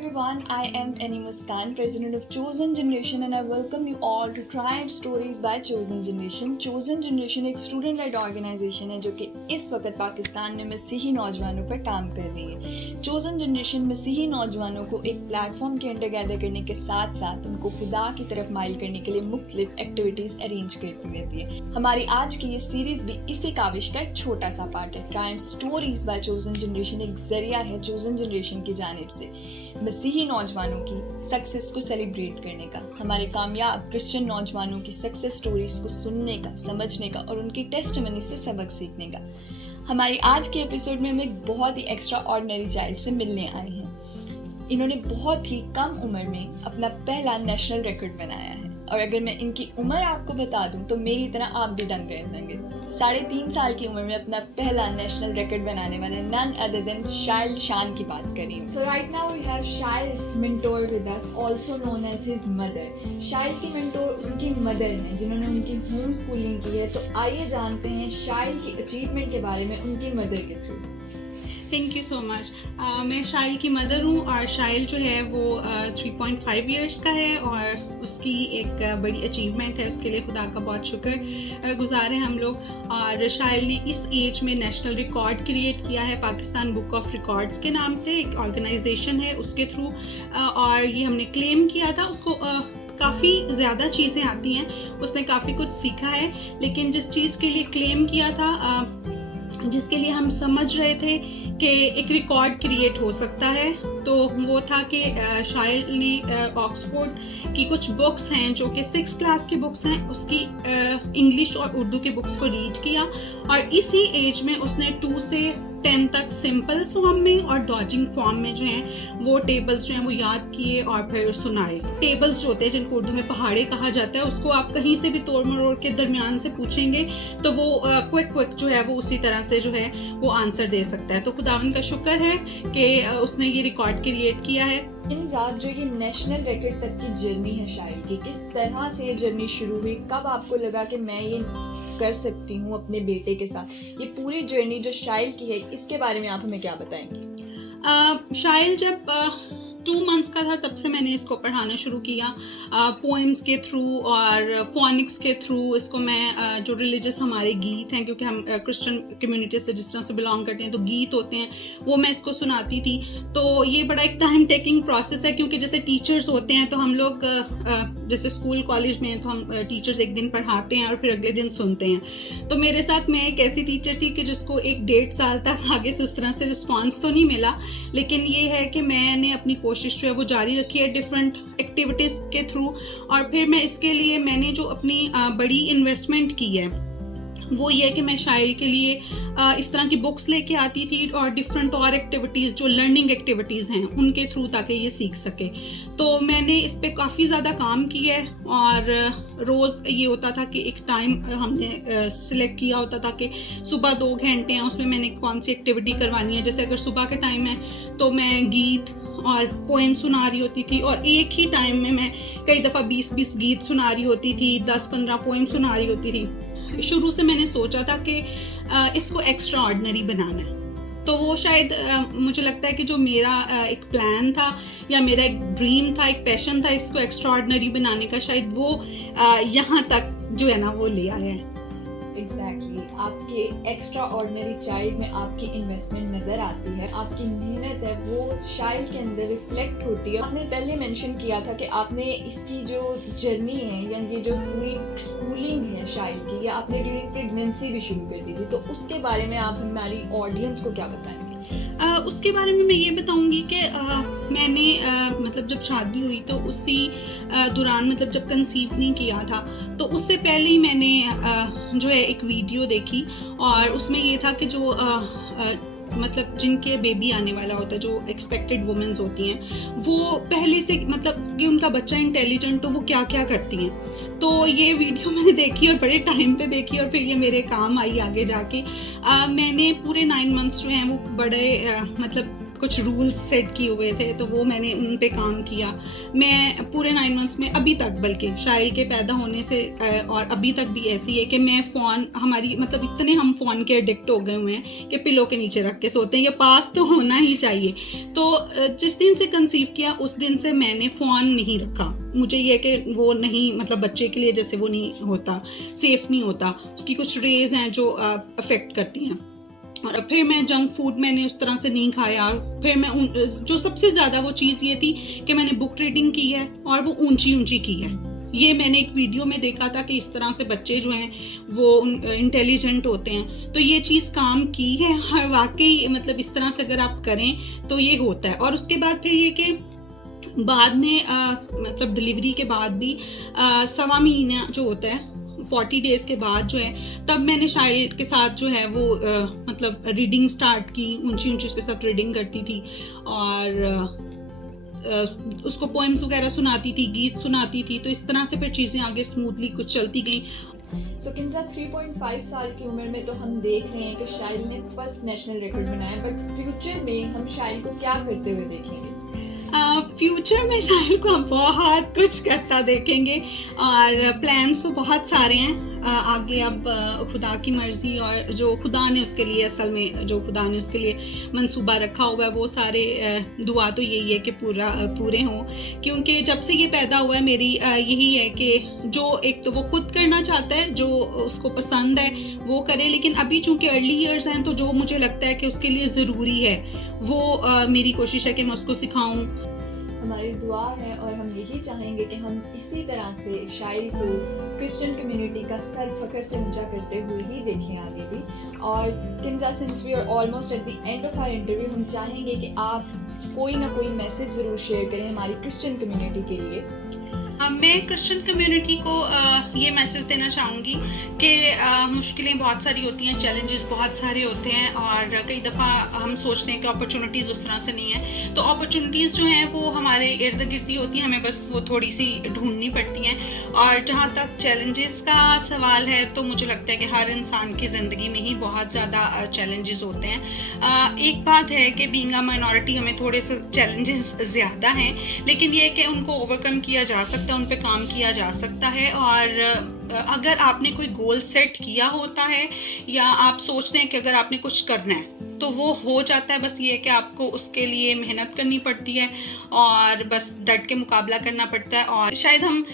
everyone, I am Annie Muskan, President of Chosen Generation, and I welcome you all to Triumph Stories by Chosen Generation. Chosen Generation एक student lead organisation है जो कि इस वक्त पाकिस्तान में मसीही नौजवानों पर काम कर रही है। चोजन जनरेशन मसीही नौजवानों को एक प्लेटफॉर्म के अंडर गैदर करने के साथ साथ उनको खुदा की तरफ माइल करने के लिए मुख्तलिफ एक्टिविटीज अरेंज करती रहती है। हमारी आज की ये सीरीज भी इसी काविश का एक छोटा सा पार्ट है। Triumph stories bye chosen generation एक जरिया है चोजन जनरेशन की जानिब से मसीही नौजवानों की सक्सेस को सेलिब्रेट करने का, हमारे कामयाब क्रिश्चियन नौजवानों की सक्सेस स्टोरीज को सुनने का, समझने का और उनकी टेस्टिमनी से सबक सीखने का। हमारी आज के एपिसोड में हम एक बहुत ही एक्स्ट्रा ऑर्डिनरी चाइल्ड से मिलने आए हैं। इन्होंने बहुत ही कम उम्र में अपना पहला नेशनल रिकॉर्ड बनाया है और अगर मैं इनकी उम्र आपको बता दूं तो मेरी तरह आप भी दंग रह जाएंगे। 3.5 साल की उम्र में अपना पहला नेशनल रिकॉर्ड बनाने वाले नन अदर देन शाइल शान की बात करें। So right now we have Shail's mentor with us, also known as his mother. Shail की मेंटोर उनकी मदर हैं जिन्होंने उनकी होम स्कूलिंग की है। तो आइए जानते हैं शाइल की अचीवमेंट के बारे में उनकी मदर के through. Thank you so much. मैं शाइल की मदर हूँ और शाइल जो है वो 3.5 इयर्स का है और उसकी एक बड़ी अचीवमेंट है। उसके लिए खुदा का बहुत शुक्र गुजार हैं हम लोग। और शाइल ने इस एज में नेशनल रिकॉर्ड क्रिएट किया है पाकिस्तान बुक ऑफ रिकॉर्ड्स के नाम से, एक ऑर्गेनाइजेशन है उसके थ्रू। और ये हमने क्लेम किया था। उसको काफ़ी ज़्यादा चीज़ें आती हैं, उसने काफ़ी कुछ सीखा है, लेकिन जिस चीज़ के लिए क्लेम किया था, जिसके लिए हम समझ रहे थे कि एक रिकॉर्ड क्रिएट हो सकता है, तो वो था कि शाइल ने ऑक्सफोर्ड की कुछ बुक्स हैं जो कि 6th क्लास की बुक्स हैं, उसकी इंग्लिश और उर्दू के बुक्स को रीड किया और इसी एज में उसने 2 से 10 तक सिंपल फॉर्म में और डॉजिंग फॉर्म में जो हैं वो टेबल्स जो हैं वो याद किए और फिर सुनाए। टेबल्स जो होते हैं जिनको उर्दू में पहाड़े कहा जाता है, उसको आप कहीं से भी तोड़ मरोड़ के दरमियान से पूछेंगे तो वो क्विक जो है वो उसी तरह से जो है वो आंसर दे सकता है। तो खुदावन का शुक्र है कि उसने ये रिकॉर्ड क्रिएट किया है। इन ज़ात जो ये नेशनल रिकॉर्ड तक की जर्नी है शाइल की, किस तरह से ये जर्नी शुरू हुई, कब आपको लगा कि मैं ये कर सकती हूँ अपने बेटे के साथ? ये पूरी जर्नी जो शाइल की है इसके बारे में आप हमें क्या बताएंगे? शाइल जब 2 months का था तब से मैंने इसको पढ़ाना शुरू किया, पोएम्स के थ्रू और फोनिक्स के थ्रू। इसको मैं जो रिलीजियस हमारे गीत हैं, क्योंकि हम क्रिश्चियन कम्युनिटी से जिस तरह से बिलोंग करते हैं तो गीत होते हैं, वो मैं इसको सुनाती थी। तो ये बड़ा एक टाइम टेकिंग प्रोसेस है, क्योंकि जैसे टीचर्स होते हैं तो हम लोग जैसे स्कूल कॉलेज में हैं तो हम टीचर्स एक दिन पढ़ाते हैं और फिर अगले दिन सुनते हैं। तो मेरे साथ मैं एक ऐसी टीचर थी कि जिसको 1-1.5 साल तक आगे से उस तरह से रिस्पॉन्स तो नहीं मिला, लेकिन ये है कि मैंने अपनी कोशिश जो है वो जारी रखी है डिफरेंट एक्टिविटीज़ के थ्रू। और फिर मैं इसके लिए मैंने जो अपनी बड़ी इन्वेस्टमेंट की है वो ये है कि मैं शाइल के लिए इस तरह की बुक्स लेके आती थी और डिफरेंट और एक्टिविटीज़ जो लर्निंग एक्टिविटीज़ हैं उनके थ्रू, ताकि ये सीख सके। तो मैंने इस पर काफ़ी ज़्यादा काम किया है और रोज़ ये होता था कि एक टाइम हमने सिलेक्ट किया होता था कि सुबह 2 घंटे हैं, उसमें मैंने कौन सी एक्टिविटी करवानी है। जैसे अगर सुबह का टाइम है तो मैं गीत और पोएम सुना रही होती थी, और एक ही टाइम में मैं कई दफ़ा 20-20 गीत सुना रही होती थी, 10-15 पोएम सुना रही होती थी। शुरू से मैंने सोचा था कि इसको एक्स्ट्रा ऑर्डिनरी बनाना है। तो वो शायद मुझे लगता है कि जो मेरा एक प्लान था या मेरा एक ड्रीम था, एक पैशन था इसको एक्स्ट्रा ऑर्डिनरी बनाने का, शायद वो यहाँ तक जो है ना वो ले आया है। एग्जैक्टली आपके एक्स्ट्रा ऑर्डिनरी चाइल्ड में आपकी इन्वेस्टमेंट नज़र आती है, आपकी मेहनत है वो शाइल के अंदर रिफ्लेक्ट होती है। आपने पहले मेंशन किया था कि आपने इसकी जो जर्नी है यानी कि जो पूरी स्कूलिंग है शाइल की, या आपने ड्यूरिंग प्रेगनेंसी भी शुरू कर दी थी, तो उसके बारे में आप हमारी ऑडियंस को क्या बताएंगे? उसके बारे में मैं ये बताऊंगी कि मैंने मतलब जब शादी हुई तो उसी दौरान, मतलब जब कंसीव नहीं किया था तो उससे पहले ही मैंने जो है एक वीडियो देखी और उसमें ये था कि जो मतलब जिनके बेबी आने वाला होता है, जो एक्सपेक्टेड वुमेन्स होती हैं, वो पहले से मतलब कि उनका बच्चा इंटेलिजेंट तो वो क्या क्या करती हैं। तो ये वीडियो मैंने देखी और बड़े टाइम पे देखी और फिर ये मेरे काम आई आगे जाके। मैंने पूरे 9 months जो हैं वो बड़े मतलब कुछ रूल्स सेट किए हुए थे, तो वो मैंने उन पे काम किया। मैं पूरे 9 मंथ्स में अभी तक, बल्कि शाइल के पैदा होने से और अभी तक भी ऐसी है कि मैं फ़ोन, हमारी मतलब इतने हम फ़ोन के एडिक्ट हो गए हुए हैं कि पिलो के नीचे रख के सोते हैं, ये पास तो होना ही चाहिए। तो जिस दिन से कंसीव किया उस दिन से मैंने फ़ोन नहीं रखा। मुझे ये कि वो नहीं, मतलब बच्चे के लिए जैसे वो नहीं होता, सेफ़ नहीं होता, उसकी कुछ रेज़ हैं जो अफेक्ट करती हैं। और फिर मैं जंक फूड मैंने उस तरह से नहीं खाया। फिर मैं जो सबसे ज़्यादा वो चीज़ ये थी कि मैंने बुक रीडिंग की है और वो ऊंची की है। ये मैंने एक वीडियो में देखा था कि इस तरह से बच्चे जो हैं वो इंटेलिजेंट होते हैं, तो ये चीज़ काम की है। और वाकई मतलब इस तरह से अगर आप करें तो ये होता है। और उसके बाद फिर ये कि बाद में मतलब डिलीवरी के बाद भी 1.25 महीना जो होता है, 40 डेज़ के बाद जो है, तब मैंने शाइल के साथ जो है वो मतलब रीडिंग स्टार्ट की। ऊंची उसके साथ रीडिंग करती थी और उसको पोएम्स वगैरह सुनाती थी, गीत सुनाती थी। तो इस तरह से फिर चीज़ें आगे स्मूथली कुछ चलती गई। सो किंजा 3.5 साल की उम्र में तो हम देख रहे हैं कि शाइल ने फर्स्ट नेशनल रिकॉर्ड बनाया, बट फ्यूचर में हम शाइल को क्या करते हुए देखेंगे? फ्यूचर में शाइल को हम बहुत कुछ करता देखेंगे और प्लान्स तो बहुत सारे हैं आगे। अब खुदा की मर्ज़ी और जो खुदा ने उसके लिए, असल में जो खुदा ने उसके लिए मंसूबा रखा हुआ है, वो सारे दुआ तो यही है कि पूरे हों। क्योंकि जब से ये पैदा हुआ है मेरी यही है कि जो एक तो वो खुद करना चाहता है, जो उसको पसंद है वो करे, लेकिन अभी चूँकि अर्ली ईयर्स हैं तो जो मुझे लगता है कि उसके लिए ज़रूरी है वो मेरी कोशिश है कि मैं उसको सिखाऊं। हमारी दुआ है और हम यही चाहेंगे कि हम इसी तरह से शाइल को क्रिश्चियन कम्युनिटी का सर फख्र से ऊंचा करते हुए ही देखें आगे भी। और Kinza, since we are almost at the end of our interview, हम चाहेंगे कि आप कोई ना कोई मैसेज ज़रूर शेयर करें हमारी क्रिश्चियन कम्युनिटी के लिए। मैं क्रिश्चियन कम्युनिटी को ये मैसेज देना चाहूँगी कि मुश्किलें बहुत सारी होती हैं, चैलेंजेस बहुत सारे होते हैं और कई दफ़ा हम सोचते हैं कि अपॉर्चुनिटीज़ उस तरह से नहीं है। तो अपॉर्चुनिटीज़ जो हैं वो हमारे इर्द गिर्द ही होती हैं, हमें बस वो थोड़ी सी ढूंढनी पड़ती हैं। और जहाँ तक चैलेंजेस का सवाल है तो मुझे लगता है कि हर इंसान की ज़िंदगी में ही बहुत ज़्यादा चैलेंजेस होते हैं। एक बात है कि बीइंग अ माइनॉरिटी हमें थोड़े से चैलेंजेस ज़्यादा हैं, लेकिन ये कि उनको ओवरकम किया जा सकता है, उन पे काम किया जा सकता है। और अगर आपने कोई गोल सेट किया होता है या आप सोचते हैं कि अगर आपने कुछ करना है तो वो हो जाता है। बस ये है कि आपको उसके लिए मेहनत करनी पड़ती है और बस डट के मुकाबला करना पड़ता है। और शायद हम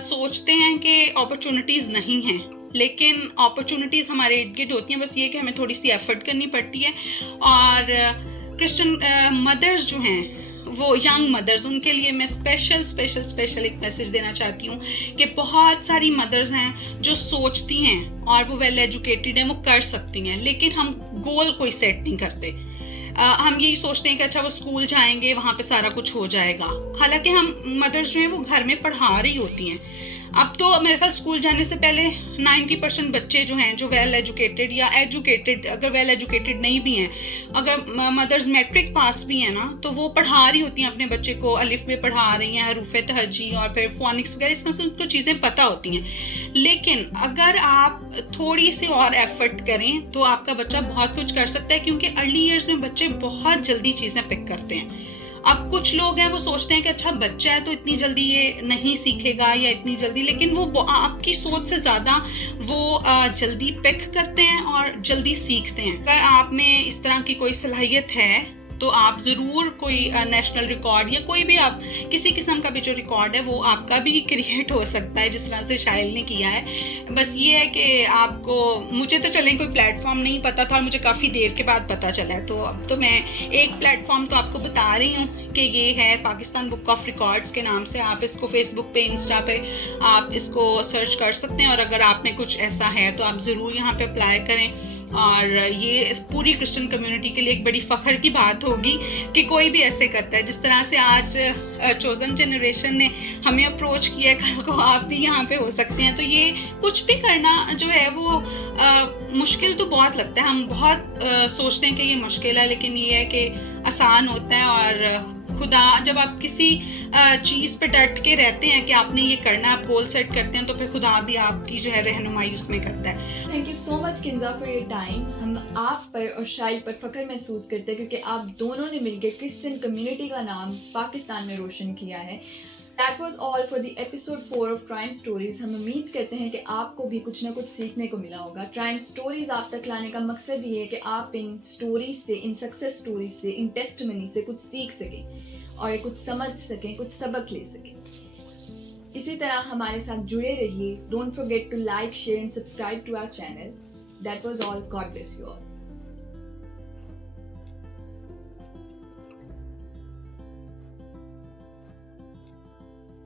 सोचते हैं कि अपॉर्चुनिटीज़ नहीं हैं, लेकिन अपॉर्चुनिटीज़ हमारे इर्द गिर्द होती हैं, बस ये कि हमें थोड़ी सी एफर्ट करनी पड़ती है। और क्रिश्चियन मदर्स जो हैं, वो यंग मदर्स, उनके लिए मैं स्पेशल एक मैसेज देना चाहती हूँ कि बहुत सारी मदर्स हैं जो सोचती हैं और वो वेल एजुकेटेड हैं, वो कर सकती हैं, लेकिन हम गोल कोई सेट नहीं करते। हम यही सोचते हैं कि अच्छा वो स्कूल जाएंगे, वहाँ पे सारा कुछ हो जाएगा। हालांकि हम मदर्स जो हैं वो घर में पढ़ा रही होती हैं। अब तो मेरे ख्याल स्कूल जाने से पहले 90% बच्चे जो हैं, जो वेल एजुकेटेड या एजुकेटेड, अगर वेल एजुकेटेड नहीं भी हैं, अगर मदर्स मैट्रिक पास भी हैं ना, तो वो पढ़ा रही होती हैं अपने बच्चे को, अलिफ बे पढ़ा रही हैं, हरूफ तहजी और फिर फोनिक्स वगैरह, इस तरह से उनको चीज़ें पता होती हैं। लेकिन अगर आप थोड़ी सी और एफर्ट करें तो आपका बच्चा बहुत कुछ कर सकता है, क्योंकि अर्ली ईयर्स में बच्चे बहुत जल्दी चीज़ें पिक करते हैं। अब कुछ लोग हैं वो सोचते हैं कि अच्छा बच्चा है तो इतनी जल्दी ये नहीं सीखेगा या इतनी जल्दी, लेकिन वो आपकी सोच से ज़्यादा वो जल्दी पिक करते हैं और जल्दी सीखते हैं। अगर आप में इस तरह की कोई सलाहियत है तो आप ज़रूर कोई नेशनल रिकॉर्ड या कोई भी आप किसी किस्म का भी जो रिकॉर्ड है वो आपका भी क्रिएट हो सकता है, जिस तरह से शाइल ने किया है। बस ये है कि आपको, मुझे तो चलें कोई प्लेटफॉर्म नहीं पता था और मुझे काफ़ी देर के बाद पता चला है, तो अब तो मैं एक प्लेटफॉर्म तो आपको बता रही हूँ कि ये है पाकिस्तान बुक ऑफ रिकॉर्ड्स के नाम से। आप इसको फेसबुक पे, इंस्टा पे आप इसको सर्च कर सकते हैं और अगर आप में कुछ ऐसा है तो आप ज़रूर यहाँ पे अप्लाई करें। और ये पूरी क्रिश्चियन कम्युनिटी के लिए एक बड़ी फ़ख्र की बात होगी कि कोई भी ऐसे करता है। जिस तरह से आज चोज़न जनरेशन ने हमें अप्रोच किया, कल को आप भी यहाँ पे हो सकते हैं। तो ये कुछ भी करना जो है वो मुश्किल तो बहुत लगता है, हम बहुत सोचते हैं कि ये मुश्किल है, लेकिन ये है कि आसान होता है और खुदा, जब आप किसी चीज़ पे डट के रहते हैं कि आपने ये करना है, आप गोल सेट करते हैं, तो फिर खुदा भी आपकी जो है रहनुमाई उसमें करता है। Thank you so much Kinza for your time. हम आप पर और शाहिद पर फख्र महसूस करते हैं क्योंकि आप दोनों ने मिलकर क्रिश्चियन कम्युनिटी का नाम पाकिस्तान में रोशन किया है। That was all for the episode 4 of Crime Stories। हम उम्मीद करते हैं कि आपको भी कुछ ना कुछ सीखने को मिला होगा। Crime Stories आप तक लाने का मकसद ये है कि आप इन स्टोरीज से, इन सक्सेस स्टोरीज से, इन टेस्टमनी से कुछ सीख सकें और कुछ समझ सकें, कुछ सबक ले सकें। इसी तरह हमारे साथ जुड़े रहिए। Don't forget to like, share and subscribe to our channel. That was all. God bless you all.